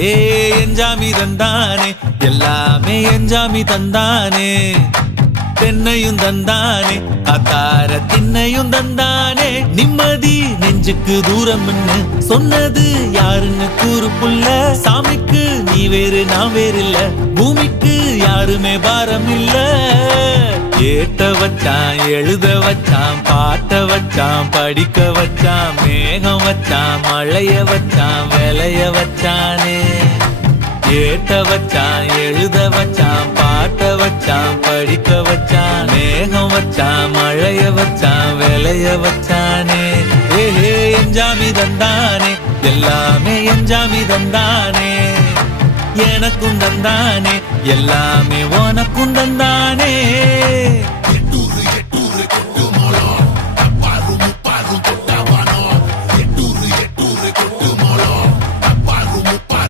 ஏ எஞ்சாமி தந்தானே எல்லாமே எஞ்சாமி தந்தானே தென்னையும் தந்தானே காத்தார திண்ணையும் தந்தானே நிம்மதி நெஞ்சுக்கு தூரம்னு சொன்னது யாருன்னு கூறு புள்ள சாமிக்கு நீ வேறு நான் வேறு இல்ல பூமிக்கு யாருமே பாரம் இல்ல ஏட்ட வச்சான் எழுத வச்சான் பாட்ட வச்சான் படிக்க வச்சான் மேகம் வச்சான் மழைய வச்சான் விளைய வச்சானே ஏட்ட வச்சான் எழுத வச்சான் பாட்ட வச்சான் படிக்க வச்சான் மேகம் வச்சான் மழைய வச்சான் விளைய வச்சானே ஏஹே எஞ்சாமி தந்தானே எல்லாமே எஞ்சாமி தந்தானே எனக்கும் தந்தானே எல்லாமே உனக்கும் தந்தானே